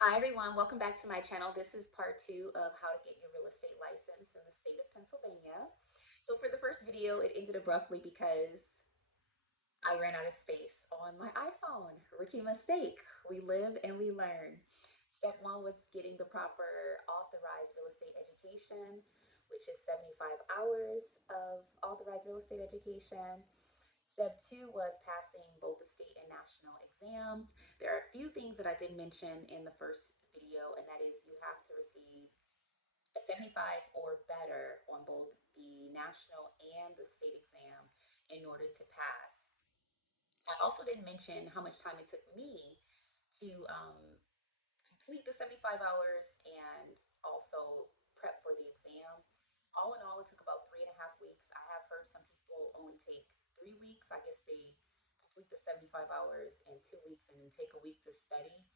Hi everyone, welcome back to my channel. This is part two of how to get your real estate license in the state of Pennsylvania. So for the first video, it ended abruptly because I ran out of space on my iPhone. Rookie mistake. We live and we learn. Step one was getting the proper authorized real estate education, which is 75 hours of authorized real estate education. Step two was passing both the state and national exams. There are a few things that I did mention in the first video, and that is you have to receive a 75 or better on both the national and the state exam in order to pass. I also didn't mention how much time it took me to complete the 75 hours and also prep for the exam. All in all, it took about 3.5 weeks. I have heard some people only take 3 weeks. I guess they complete the 75 hours in 2 weeks and then take a week to study.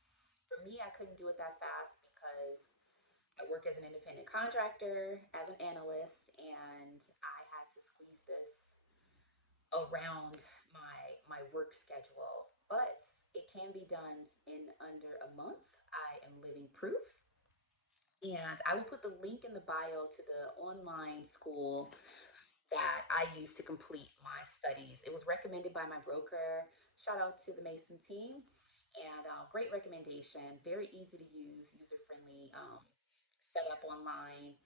For me, I couldn't do it that fast because I work as an independent contractor, as an analyst, and I had to squeeze this around my work schedule. But it can be done in under a month. I am living proof. And I will put the link in the bio to the online school that I used to complete my studies. It was recommended by my broker. Shout out to the Mason team. And great recommendation. Very easy to use, user friendly, set up online,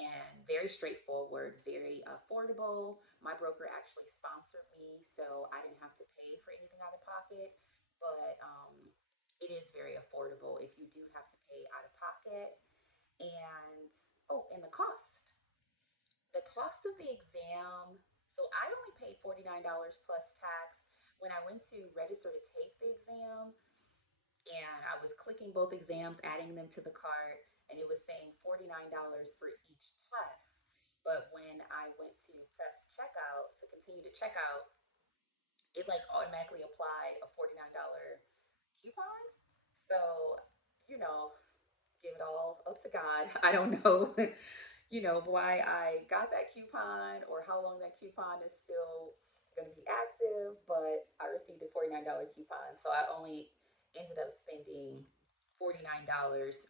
and very straightforward, very affordable. My broker actually sponsored me, so I didn't have to pay for anything out of pocket. But it is very affordable if you do have to pay out of pocket. And oh, and the cost. The cost of the exam, so I only paid $49 plus tax. When I went to register to take the exam, and I was clicking both exams, adding them to the cart, and it was saying $49 for each test. But when I went to press checkout to continue to check out, it like automatically applied a $49 coupon. So, you know, give it all up to God. I don't know, why I got that coupon or how long that coupon is still going to be active, but I received a $49 coupon. So I only ended up spending $49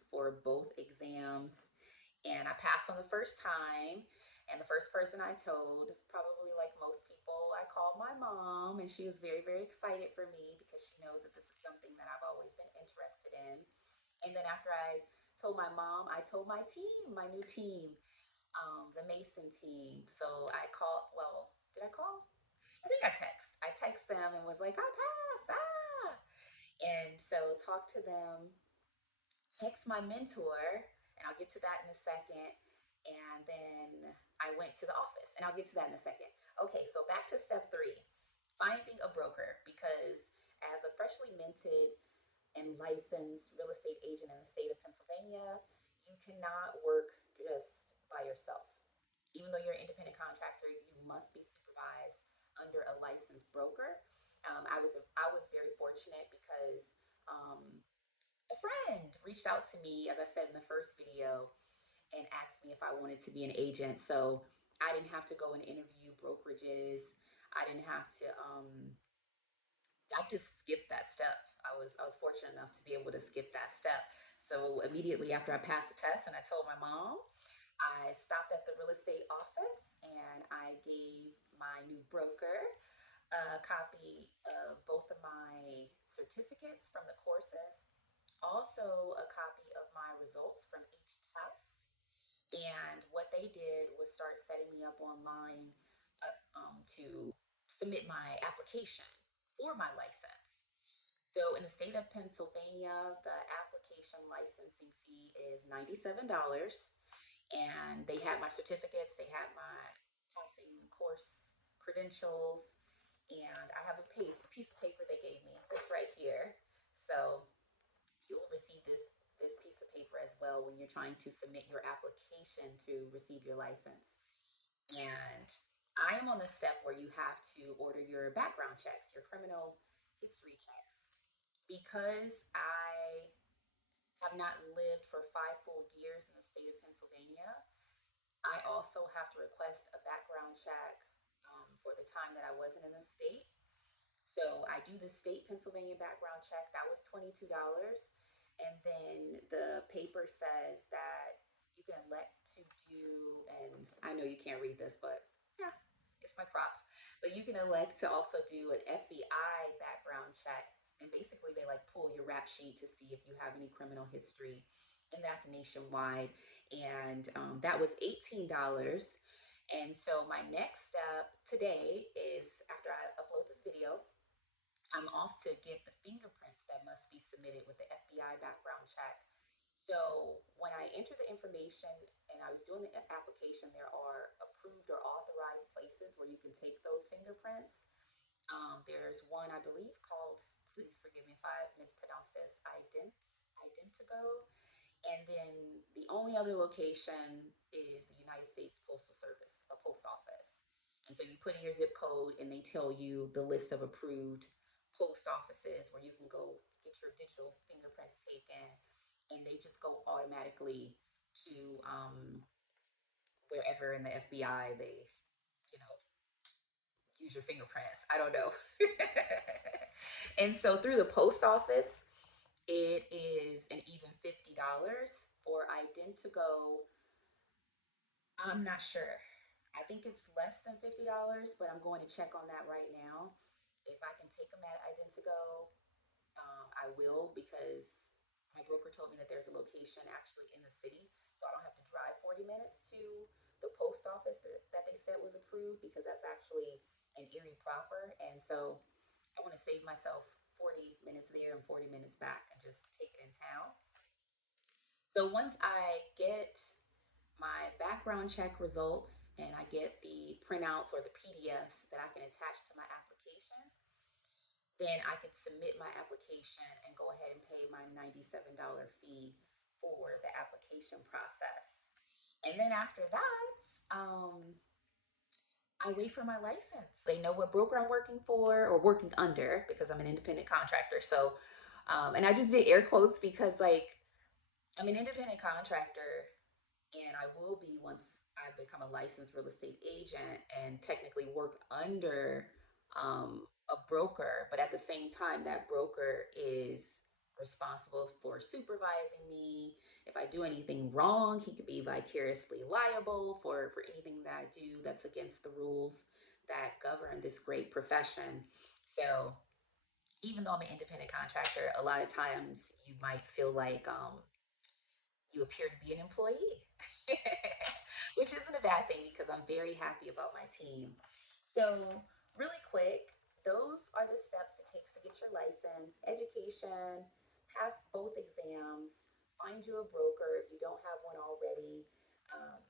for both exams. And I passed on the first time. And the first person I told, probably like most people, I called my mom, and she was very, very excited for me because she knows that this is something that I've always been interested in. And then after I told my mom, I told my team, my new team, the Mason team. So I called, well, did I call? I think I text. I text them and was like, I passed, ah. And so talk to them, text my mentor, and I'll get to that in a second. And then I went to the office, and I'll get to that in a second. Okay, so back to step three, finding a broker, because as a freshly minted and licensed real estate agent in the state of Pennsylvania, you cannot work just by yourself. Even though you're an independent contractor, you must be supervised under a licensed broker. I was very fortunate because a friend reached out to me, as I said in the first video, and asked me if I wanted to be an agent. So I didn't have to go and interview brokerages. I didn't have to I just skipped that step. I was fortunate enough to be able to skip that step. So immediately after I passed the test and I told my mom, I stopped at the real estate office and I gave my new broker a copy of both of my certificates from the courses, also a copy of my results from each test. And what they did was start setting me up online to submit my application for my license. So in the state of Pennsylvania, the application licensing fee is $97. And they had my certificates, they had my passing course credentials, and I have a piece of paper they gave me, this right here. So you'll receive this piece of paper as well when you're trying to submit your application to receive your license. And I am on the step where you have to order your background checks, your criminal history checks. Because I have not lived for 5 full years in the state of Pennsylvania, I also have to request a background check for the time that I wasn't in the state. So I do the state Pennsylvania background check. That was $22. And then the paper says that you can elect to do, and I know you can't read this, but yeah, it's my prop. But you can elect to also do an FBI background check. And basically, they like pull your rap sheet to see if you have any criminal history. And that's nationwide. And that was $18. And so, my next step today is after I upload this video, I'm off to get the fingerprints that must be submitted with the FBI background check. So when I enter the information and I was doing the application, there are approved or authorized places where you can take those fingerprints. There's one I believe called, please forgive me if I mispronounce this, Identigo. And then the only other location is the United States Postal Service, a post office. And so you put in your zip code and they tell you the list of approved post offices where you can go get your digital fingerprints taken. And they just go automatically to wherever in the FBI they, you know, use your fingerprints. I don't know. And so through the post office, it is an even $50 for Identigo. I'm not sure. I think it's less than $50, but I'm going to check on that right now. If I can take them at Identigo, I will, because my broker told me that there's a location actually in the city, so I don't have to drive 40 minutes to the post office that they said was approved, because that's actually in Erie proper. And so I want to save myself 40 minutes there and 40 minutes back and just take it in town. So once I get my background check results and I get the printouts or the PDFs that I can attach to my application, then I can submit my application and go ahead and pay my $97 fee for the application process. And then after that, I wait for my license. They know what broker I'm working for or working under, because I'm an independent contractor. So, and I just did air quotes because, like, I'm an independent contractor and I will be once I become a licensed real estate agent and technically work under a broker. But at the same time, that broker is responsible for supervising me. If I do anything wrong, he could be vicariously liable for anything that I do that's against the rules that govern this great profession. So even though I'm an independent contractor, a lot of times you might feel like you appear to be an employee, which isn't a bad thing because I'm very happy about my team. So, really quick, those are the steps it takes to get your license: education, pass both exams, find you a broker if you don't have one already, um,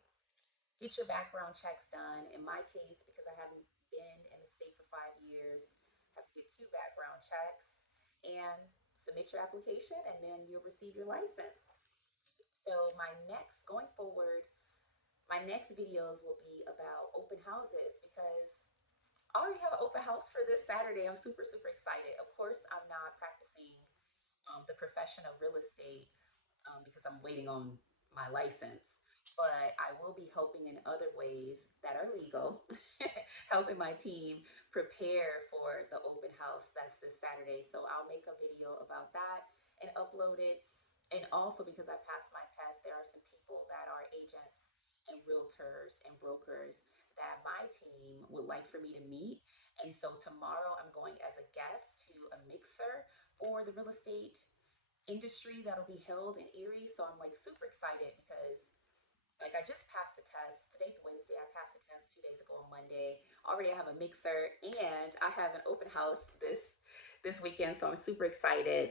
get your background checks done. In my case, because I haven't been in the state for 5 years, I have to get two background checks and submit your application, and then you'll receive your license. So my next, going forward, my next videos will be about open houses, because I already have an open house for this Saturday. I'm super, super excited. Of course, I'm not practicing the profession of real estate because I'm waiting on my license. But I will be helping in other ways that are legal, helping my team prepare for the open house that's this Saturday. So I'll make a video about that and upload it. And also, because I passed my test, there are some people that are agents and realtors and brokers that my team would like for me to meet. And so tomorrow I'm going as a guest to a mixer for the real estate industry that'll be held in Erie. So I'm like super excited because, like, I just passed the test. Today's Wednesday. I passed the test 2 days ago on Monday. Already I have a mixer and I have an open house this weekend. So I'm super excited.